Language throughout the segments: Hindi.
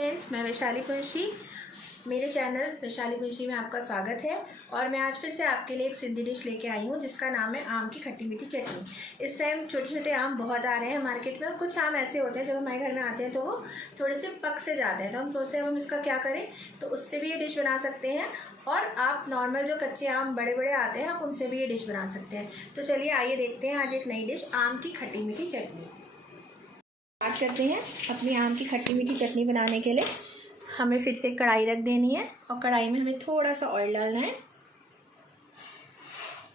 फ्रेंड्स, मैं वैशाली कुरैशी। मेरे चैनल वैशाली कुरैशी में आपका स्वागत है। और मैं आज फिर से आपके लिए एक सिंधी डिश लेके आई हूँ जिसका नाम है आम की खट्टी मीठी चटनी। इस टाइम छोटे छोटे आम बहुत आ रहे हैं मार्केट में। कुछ आम ऐसे होते हैं जब हमारे घर में आते हैं तो वो थोड़े से पक से जाते हैं, तो हम सोचते हैं हम इसका क्या करें, तो उससे भी ये डिश बना सकते हैं। और आप नॉर्मल जो कच्चे आम बड़े बड़े आते हैं आप उनसे भी ये डिश बना सकते हैं। तो चलिए आइए देखते हैं आज एक नई डिश, आम की खट्टी मीठी चटनी। स्टार्ट करते हैं। अपनी आम की खट्टी मीठी चटनी बनाने के लिए हमें फिर से कढ़ाई रख देनी है और कढ़ाई में हमें थोड़ा सा ऑयल डालना है।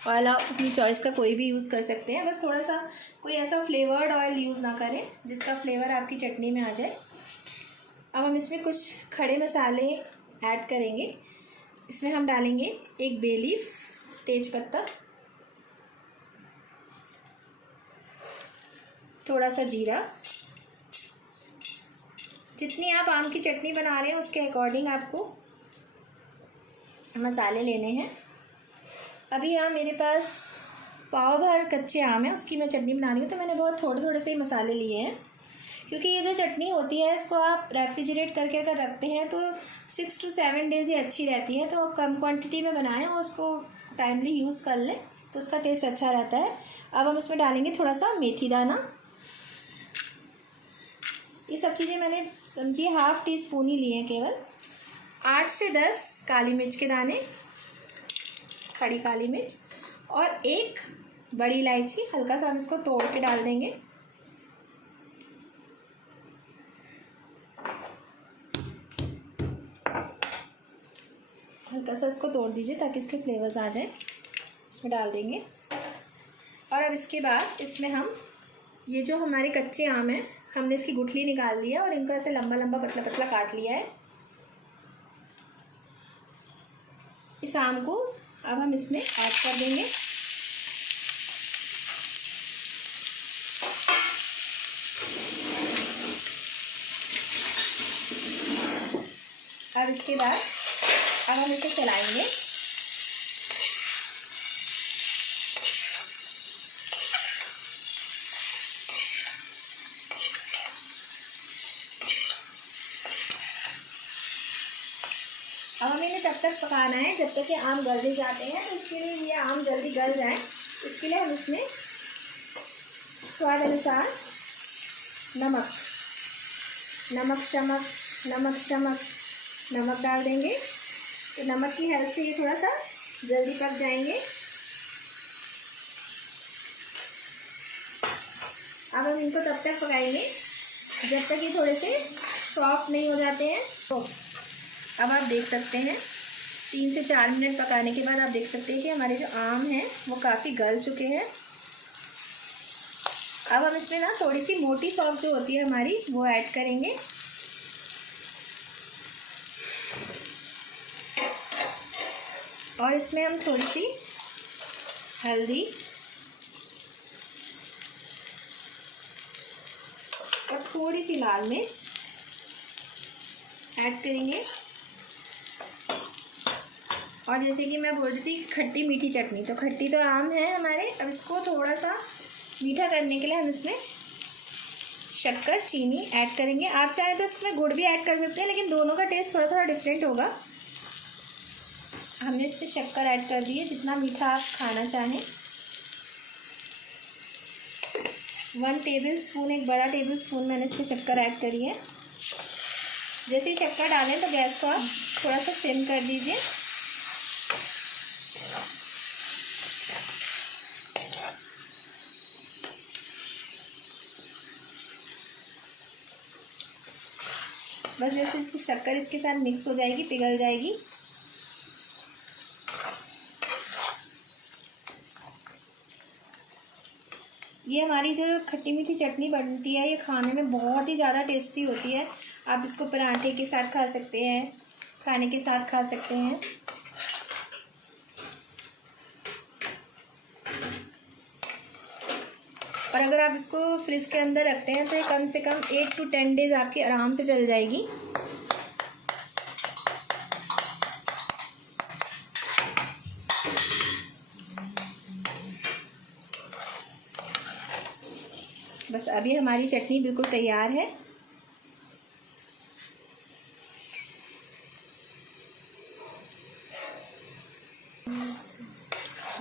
ऑयल आप अपनी चॉइस का कोई भी यूज़ कर सकते हैं, बस थोड़ा सा कोई ऐसा फ्लेवर्ड ऑयल यूज़ ना करें जिसका फ्लेवर आपकी चटनी में आ जाए। अब हम इसमें कुछ खड़े मसाले ऐड करेंगे। इसमें हम डालेंगे एक बे लीफ, तेज पत्ता, थोड़ा सा जीरा। जितनी आप आम की चटनी बना रहे हैं उसके अकॉर्डिंग आपको मसाले लेने हैं। अभी यहाँ मेरे पास पाव भर कच्चे आम है, उसकी मैं चटनी बना रही हूँ, तो मैंने बहुत थोड़े थोड़े से ही मसाले लिए हैं। क्योंकि ये जो चटनी होती है इसको आप रेफ्रिजरेट करके अगर रखते हैं तो 6 to 7 डेज़ ये अच्छी रहती है। तो कम क्वांटिटी में बनाएं और उसको टाइमली यूज़ कर लें तो उसका टेस्ट अच्छा रहता है। अब हम इसमें डालेंगे थोड़ा सा मेथी दाना। ये सब चीज़ें मैंने समझिए हाफ़ टी स्पून ही लिए हैं केवल। 8 से 10 काली मिर्च के दाने, खड़ी काली मिर्च, और एक बड़ी इलायची। हल्का सा हम इसको तोड़ के डाल देंगे। हल्का सा इसको तोड़ दीजिए ताकि इसके फ्लेवर्स आ जाए। इसमें डाल देंगे। और अब इसके बाद इसमें हम ये जो हमारे कच्चे आम हैं हमने इसकी गुठली निकाल ली है और इनको ऐसे लंबा लंबा पतला पतला काट लिया है। इस आम को अब हम इसमें ऐड कर देंगे। अब इसके बाद अब हम इसे चलाएंगे। अब हमें इन्हें तब तक पकाना है जब तक कि आम गलते जाते हैं। तो इसके लिए ये आम जल्दी गल जाए इसके लिए हम इसमें स्वाद अनुसार नमक नमक डाल देंगे। तो नमक की हेल्प से ये थोड़ा सा जल्दी पक जाएंगे। अब हम इनको तब तक पकाएंगे जब तक ये थोड़े से सॉफ्ट नहीं हो जाते हैं। तो अब आप देख सकते हैं 3 से 4 मिनट पकाने के बाद आप देख सकते हैं कि हमारे जो आम हैं वो काफ़ी गल चुके हैं। अब हम इसमें ना थोड़ी सी मोटी सौंफ जो होती है हमारी वो ऐड करेंगे। और इसमें हम थोड़ी सी हल्दी और थोड़ी सी लाल मिर्च ऐड करेंगे। और जैसे कि मैं बोल रही थी खट्टी मीठी चटनी, तो खट्टी तो आम है हमारे। अब इसको थोड़ा सा मीठा करने के लिए हम इसमें शक्कर, चीनी ऐड करेंगे। आप चाहें तो इसमें गुड़ भी ऐड कर सकते हैं, लेकिन दोनों का टेस्ट थोड़ा थोड़ा डिफरेंट होगा। हमने इसमें शक्कर ऐड कर दी है, जितना मीठा आप खाना चाहें। 1 टेबल स्पून, एक बड़ा टेबल स्पून मैंने इसमें शक्कर ऐड करी है। जैसे ही शक्कर डालें तो गैस को आप थोड़ा सा सिम कर दीजिए। बस जैसे इसकी शक्कर इसके साथ मिक्स हो जाएगी, पिघल जाएगी। ये हमारी जो खट्टी मीठी चटनी बनती है ये खाने में बहुत ही ज़्यादा टेस्टी होती है। आप इसको पराठे के साथ खा सकते हैं, खाने के साथ खा सकते हैं। और अगर आप इसको फ्रिज के अंदर रखते हैं तो ये कम से कम 8 to 10 डेज़ आपकी आराम से चल जाएगी। बस अभी हमारी चटनी बिल्कुल तैयार है।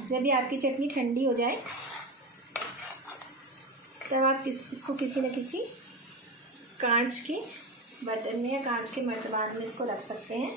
जब भी आपकी चटनी ठंडी हो जाए तब आप इसको किसी न किसी कांच के बर्तन में या कांच के मर्तबान में इसको रख सकते हैं।